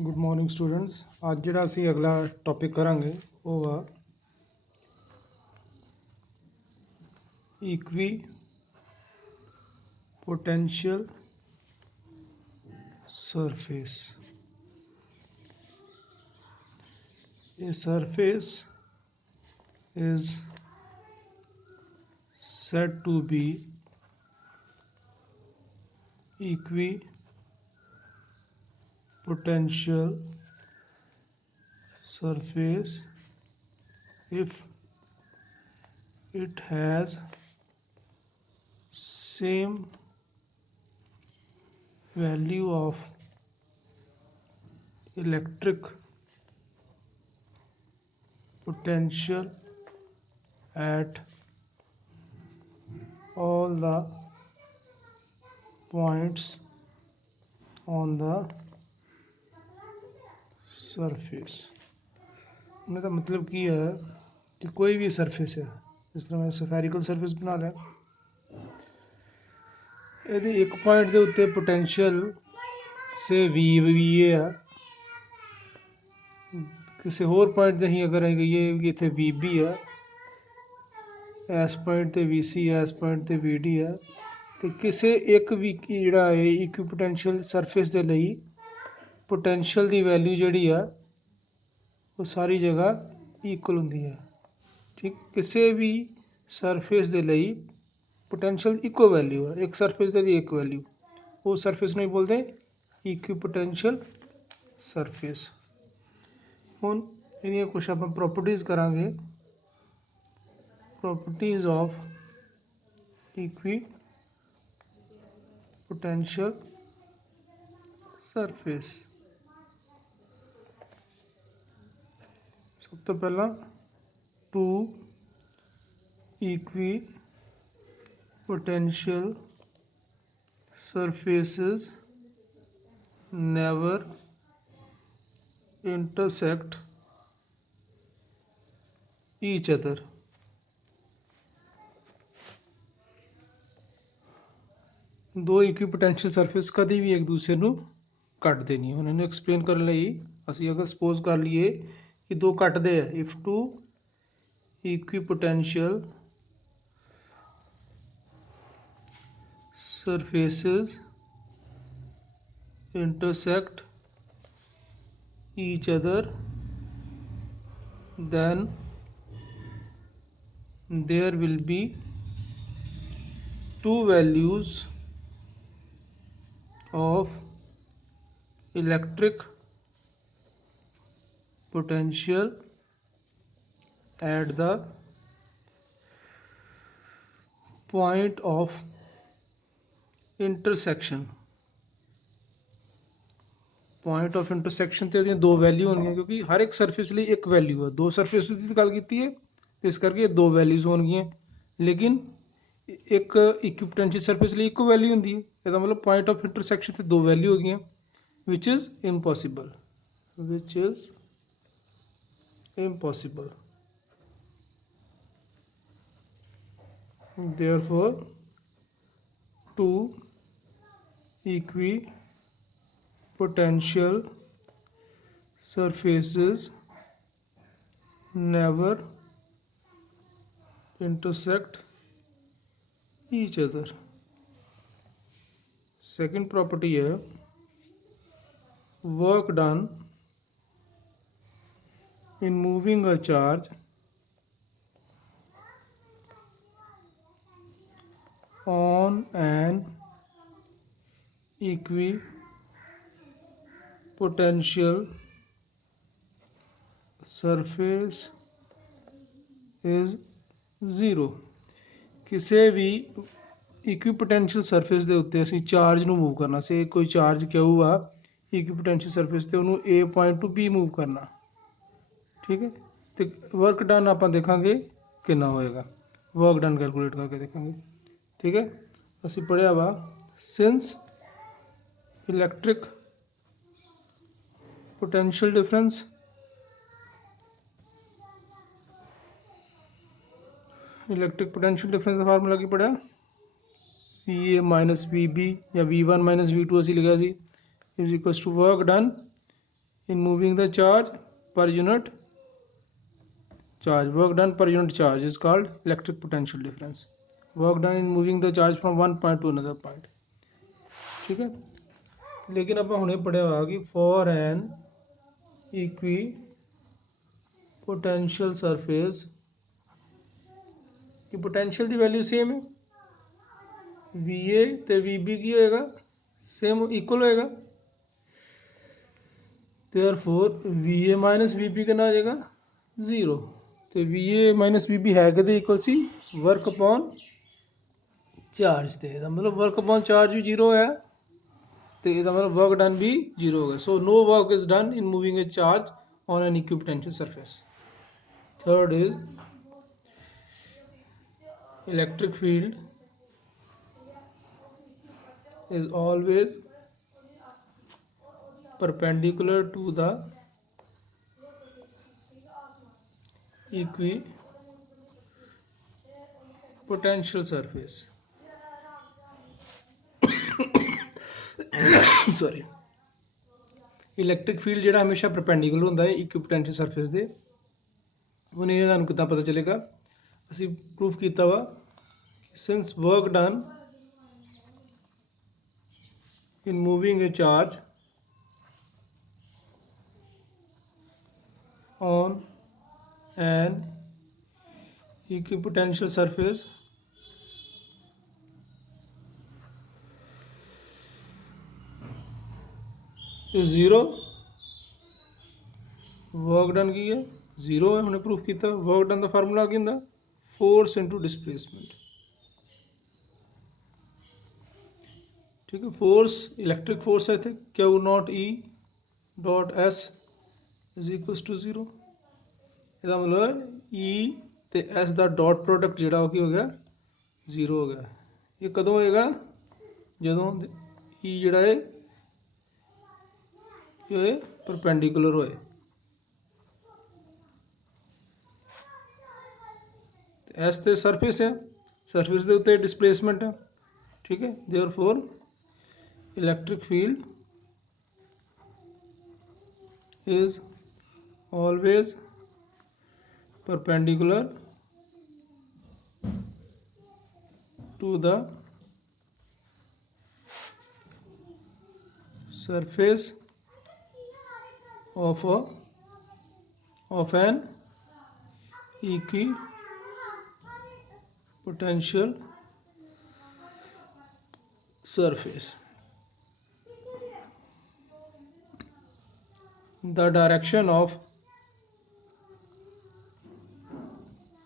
Good morning students. आज ਜਿਹੜਾ ਅਸੀਂ ਅਗਲਾ ਟੌਪਿਕ ਕਰਾਂਗੇ ਉਹ ਆ ਇਕੁਈ potential surface. A surface is said to be equipotential surface if it has same value of electric potential at all the points on the surface। इनका मतलब की है कि कोई भी सरफेस है, जिस तरह मैं सफेरिकल सरफेस बना लिया, ਇਹਦੇ ਇੱਕ ਪੁਆਇੰਟ ਦੇ ਉੱਤੇ ਪੋਟੈਂਸ਼ੀਅਲ ਸੇ VA ਹੈ, ਕਿਸੇ ਹੋਰ ਪੁਆਇੰਟ ਤੇ ਅਸੀਂ ਅਗਰ ਕਹੀਏ ਕਿ ਇੱਥੇ VB ਹੈ, ਇਸ ਪੁਆਇੰਟ ਤੇ VC ਹੈ, ਇਸ ਪੁਆਇੰਟ ਤੇ VD ਹੈ, ਤੇ ਕਿਸੇ ਇੱਕ ਵੀ ਜਿਹੜਾ ਹੈ ਇਕੁਈਪੋਟੈਂਸ਼ੀਅਲ ਸਰਫੇਸ ਦੇ ਲਈ ਪੋਟੈਂਸ਼ੀਅਲ ਦੀ ਵੈਲਿਊ ਜਿਹੜੀ ਆ ਉਹ ਸਾਰੀ ਜਗ੍ਹਾ ਇਕੁਅਲ ਹੁੰਦੀ ਹੈ। ਠੀਕ, ਕਿਸੇ ਵੀ ਸਰਫੇਸ ਦੇ ਲਈ पोटेंशियल इको वैल्यू है, एक सरफेस के लिए एक वैल्यू, वो सरफेस नहीं बोलते इक्विपोटेंशियल सरफेस। हुन इन्हें कुछ आप प्रॉपर्टीज करांगे। Properties of equipotential surface. सब तो पहला two equipotential surfaces never intersect each other। दो इक्विपोटेंशियल सरफेस कभी भी एक दूसरे ਨੂੰ ਕੱਟਦੇ ਨਹੀਂ। ਹੁਣ ਇਹਨੂੰ ਐਕਸਪਲੇਨ ਕਰਨ ਲਈ ਅਸੀਂ ਅਗਰ ਸਪੋਜ਼ ਕਰ ਲਈਏ ਕਿ ਦੋ ਕੱਟਦੇ ਆ, if two equipotential surfaces intersect each other, then there will be two values of electric potential at the point of intersection. Point of intersection ਤੇ ਇਹਦੀਆਂ ਦੋ ਵੈਲਿਊ ਹੋਣਗੀਆਂ, ਕਿਉਂਕਿ ਹਰ ਇੱਕ ਸਰਫੇਸ ਲਈ ਇੱਕ ਵੈਲਿਊ ਹੈ। ਦੋ ਸਰਫੇਸ ਦੀ ਗੱਲ ਕੀਤੀ ਹੈ ਤੇ ਇਸ ਕਰਕੇ ਦੋ ਵੈਲਿਊਜ਼ ਹੋਣਗੀਆਂ, ਲੇਕਿਨ ਇੱਕ ਇਕੁਈਪੋਟੈਂਸ਼ੀਅਲ ਸਰਫੇਸ ਲਈ ਇੱਕੋ ਵੈਲਿਊ ਹੁੰਦੀ ਹੈ। ਇਹਦਾ ਮਤਲਬ ਪੁਆਇੰਟ ਆਫ ਇੰਟਰਸੈਕਸ਼ਨ ਤੇ ਦੋ ਵੈਲਿਊ ਹੋ ਗਈਆਂ, which is impossible, which is impossible। therefore two equipotential surfaces never intersect each other। second property है work done in moving a charge on an equipotential surface is zero। ਕਿਸੇ ਵੀ ਇਕੁਈਪੋਟੈਂਸ਼ੀਅਲ surface ਦੇ ਉੱਤੇ ਅਸੀਂ charge ਨੂੰ move ਕਰਨਾ, ਸੇ ਕੋਈ charge ਕਿਉਂ ਆ ਇਕੁਈਪੋਟੈਂਸ਼ੀਅਲ ਸਰਫੇਸ ਤੇ ਉਹਨੂੰ A point to B move ਕਰਨਾ। ਠੀਕ ਹੈ, ਤੇ ਵਰਕ ਡਨ ਆਪਾਂ ਦੇਖਾਂਗੇ ਕਿੰਨਾ ਹੋਏਗਾ, ਵਰਕ ਡਨ ਕੈਲਕੂਲੇਟ ਕਰਕੇ ਦੇਖਾਂਗੇ। ठीक है, ਅਸੀਂ ਪੜਿਆ ਵਾ since electric potential difference ਦਾ ਫਾਰਮੂਲਾ ਕੀ ਪੜਿਆ, VA माइनस VB या V1 माइनस V2 ਅਸੀਂ ਲਿਖਿਆ ਸੀ is equal to work done in moving the charge per unit charge. Work done per unit charge is called electric potential difference. Work done in moving the charge from one point to another point. ठीक है, लेकिन ਆਪਾਂ ਹੁਣੇ पढ़िया हुआ कि for an equipotential surface की potential की वैल्यू सेम है, VA ਤੇ VB की होएगा सेम इक्वल होएगा, therefore VA माइनस VB कितना आ जाएगा 0। तो VA माइनस VB है कि इक्वल सी वर्क अपॉन चार्ज ते मतलब वर्क अपॉन चार्ज भी 0 है तो इसका मतलब वर्क डन भी 0 होगा। So no work is done in moving a charge on an equipotential surface. Third is electric field is always perpendicular to the equipotential surface sorry electric field जो हमेशा perpendicular होंगे है इक्विपोटेंशियल सरफेस के। हूँ ये तुहानूं कितना पता चलेगा, असी प्रूफ किया वा since work done in moving a charge on an equipotential surface is 0, work done की है 0 है, हमने प्रूफ किया। वर्क डन का फार्मूला क्या होंगे, फोर्स इंटू डिस्प्लेसमेंट। ठीक है, फोर्स इलैक्ट्रिक फोर्स है इतने q naught E dot S is equals to 0। इसका मतलब ई ते एस का डॉट प्रोडक्ट जोड़ा हो गया 0 हो गया। ये कदों होएगा, जो ई जोड़ा है ये परपेंडिकुलर होए। एस ते सरफेस है, सरफेस के उत्ते डिस्प्लेसमेंट है। ठीक है, therefore electric field is always perpendicular to the surface of an equipotential surface. The direction of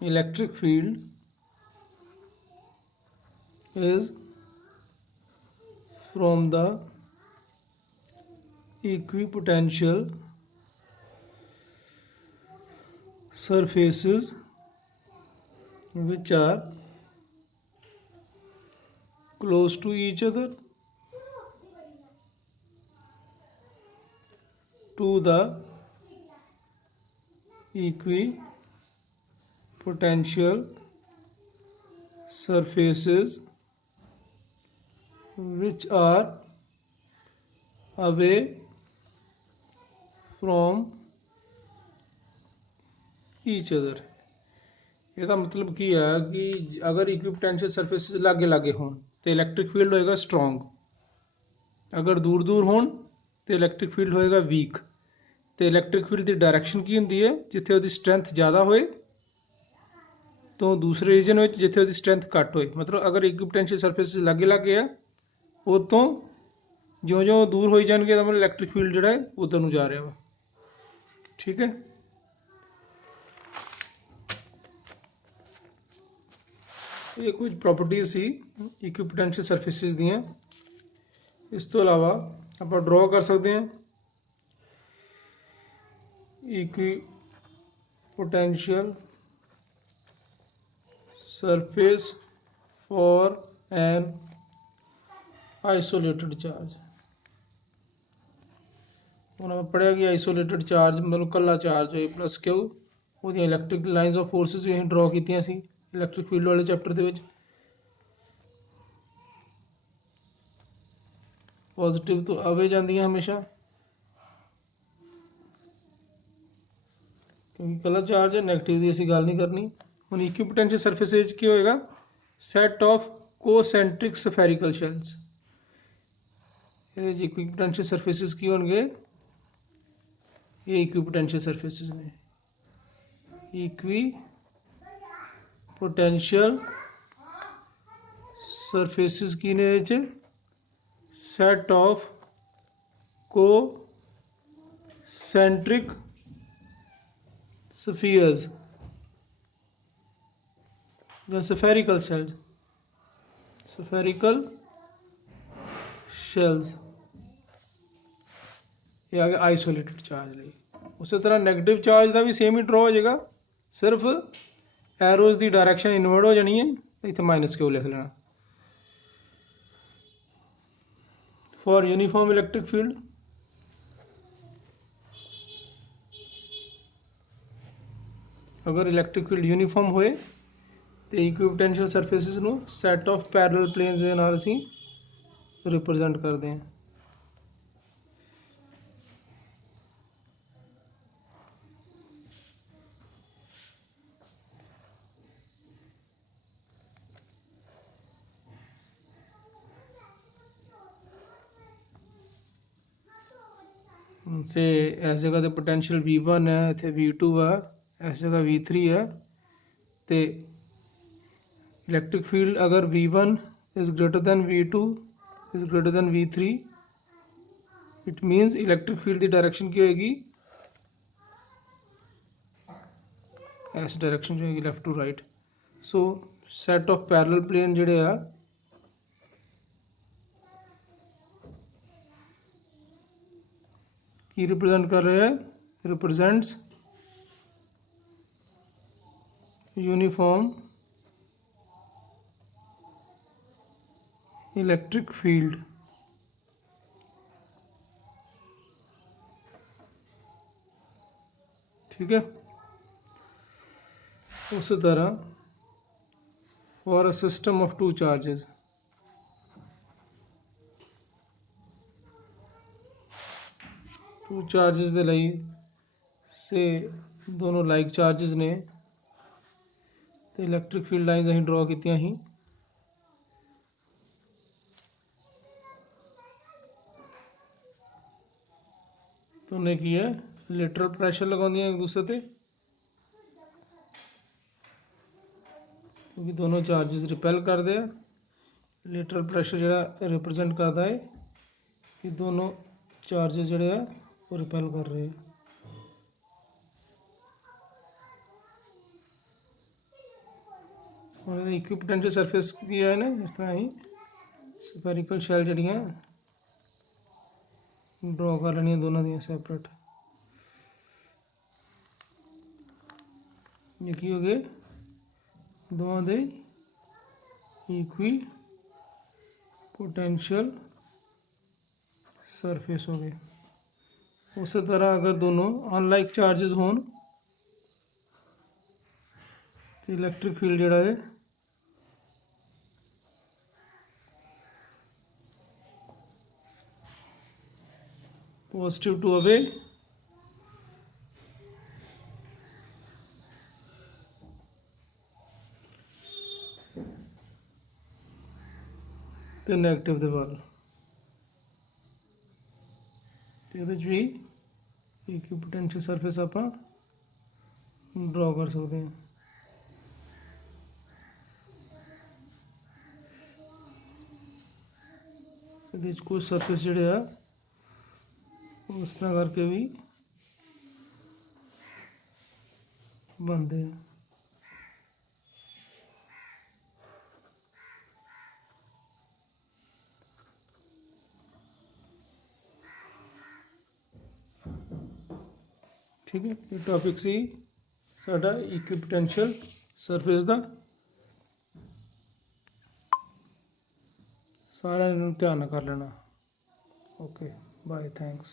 electric field is from the equipotential surfaces which are close to each other to the equipotential surfaces which are away from each other। ਇਹਦਾ मतलब की है कि अगर equipotential surface लागे लागे हो तो इलैक्ट्रिक फील्ड होएगा स्ट्रोंग, अगर दूर दूर हो तो इलैक्ट्रिक फील्ड होएगा वीक। तो इलैक्ट्रिक फील्ड की डायरैक्शन की होंगी है, जिथे उसकी स्ट्रेंथ ज़्यादा होए तो दूसरे रीजन में जिथे उसकी स्ट्रेंथ घट होए। मतलब अगर इक्विपोटेंशियल सरफेस लागे लागे है वो तो जो जो दूर हो जाएंगे तो मतलब इलैक्ट्रिक फील्ड जोड़ा है उधर नूं जा रहा वा। ठीक है, ये कुछ प्रॉपर्टीज सी इक्विपोटेंशियल सरफेसिस दियां। इस तो अलावा आप ड्रॉ कर सकते हैं equipotential surface for an isolated charge. उन्होंने पढ़िया कि आइसोलेटेड चार्ज मतलब कला चार्ज हो प्लस क्यू वो इलैक्ट्रिक लाइन्स ऑफ फोर्सिस भी ड्रॉ की इलैक्ट्रिक फील्ड वाले चैप्टर के पॉजिटिव तो अवे जाती हमेशा क्योंकि कला चार्ज है, नेगेटिव की ਅਸੀਂ ਗੱਲ नहीं करनी। ਹੁਣ इक्विपोटेंशियल सरफेसेज की होएगा, set of concentric spherical shells. ये इक्विपोटेंशियल सरफेसेज की होंगे, ये इक्विपोटेंशियल सरफेसेज ने। इक्विपोटेंशियल सरफेसेज की ने सेट ऑफ कोसेंट्रिक स्फीयर्स या स्फेरिकल शेल्स, स्फेरिकल शेल्स। ये आ गया आइसोलेटेड चार्ज ਲਈ। ਉਸੇ ਤਰ੍ਹਾਂ ਨੈਗੇਟਿਵ ਚਾਰਜ ਦਾ ਵੀ ਸੇਮ ਹੀ ਡਰਾ ਹੋ ਜਾਏਗਾ, ਸਿਰਫ ਐਰੋਜ਼ ਦੀ ਡਾਇਰੈਕਸ਼ਨ ਇਨਵਰਟ ਹੋ ਜਾਣੀ ਹੈ, ਇੱਥੇ ਮਾਈਨਸ ਕਿਉਂ ਲਿਖ ਲੈਣਾ। ਫॉर यूनिफॉर्म इलेक्ट्रिक फील्ड, अगर इलेक्ट्रिक फील्ड यूनिफॉर्म होए तो इक्विपोटेंशियल सरफेसिस ਨੂੰ ਸੈਟ ਆਫ ਪੈਰਲਲ ਪਲੇਨਸ ਦੇ ਨਾਲ ਅਸੀਂ ਰਿਪਰੈਜ਼ੈਂਟ ਕਰਦੇ ਹਾਂ। से इस जगह तो पोटेंशियल V1 है, इतने V2 है, इस जगह V3 है। तो इलेक्ट्रिक फील्ड अगर V1 is greater than V2 is greater than V3, it means electric field की डायरेक्शन की होगी, इस डायरेक्शन जो होगी left to right. So set of parallel plane जोड़े आ की रिप्रेजेंट कर रहे हैं, रिप्रेजेंट्स यूनिफॉर्म इलेक्ट्रिक फील्ड। ठीक है। उस तरह for a system of two charges, two charges दे ਲਈ से दोनों लाइक चार्जेस ने तो इलैक्ट्रिक फील्ड लाइन्स ਅਸੀਂ ड्रॉ कीतियां ही। तो उन्हें की है लेटरल प्रेशर लगाਉਂਦੀਆਂ एक दूसरे पे, क्योंकि दोनों चार्जेस रिपेल करते हैं। लेटरल प्रेशर जो रिप्रेजेंट करता है कि दोनों चार्जेस जोड़े है वो रिपेल कर रहे हैं। और इक्विपोटेंशियल सरफेस की है ना, इस तरह ही स्फेरिकल शैल जड़ियाँ ड्रॉ कर लेनी दोनों दी सैपरेट। ये की हो गए दोनों दे इक्विपोटेंशियल सरफेस हो गए। उस तरह अगर दोनों अनलाइक चार्जेस होन तो इलैक्ट्रिक फील्ड जोड़ा है पॉजिटिव टू अवे तो नैगेटिव दे वाल। भी इक्विपोटेंशियल सरफेस आप ड्रॉ कर सकते हैं। कुछ सरफेस जोड़े आ उस तरह करके भी बनते हैं। ठीक है, ये टॉपिक सी साडा इक्विपोटेंशियल सरफेस का। सारा ध्यान कर लेना। Okay bye, thanks.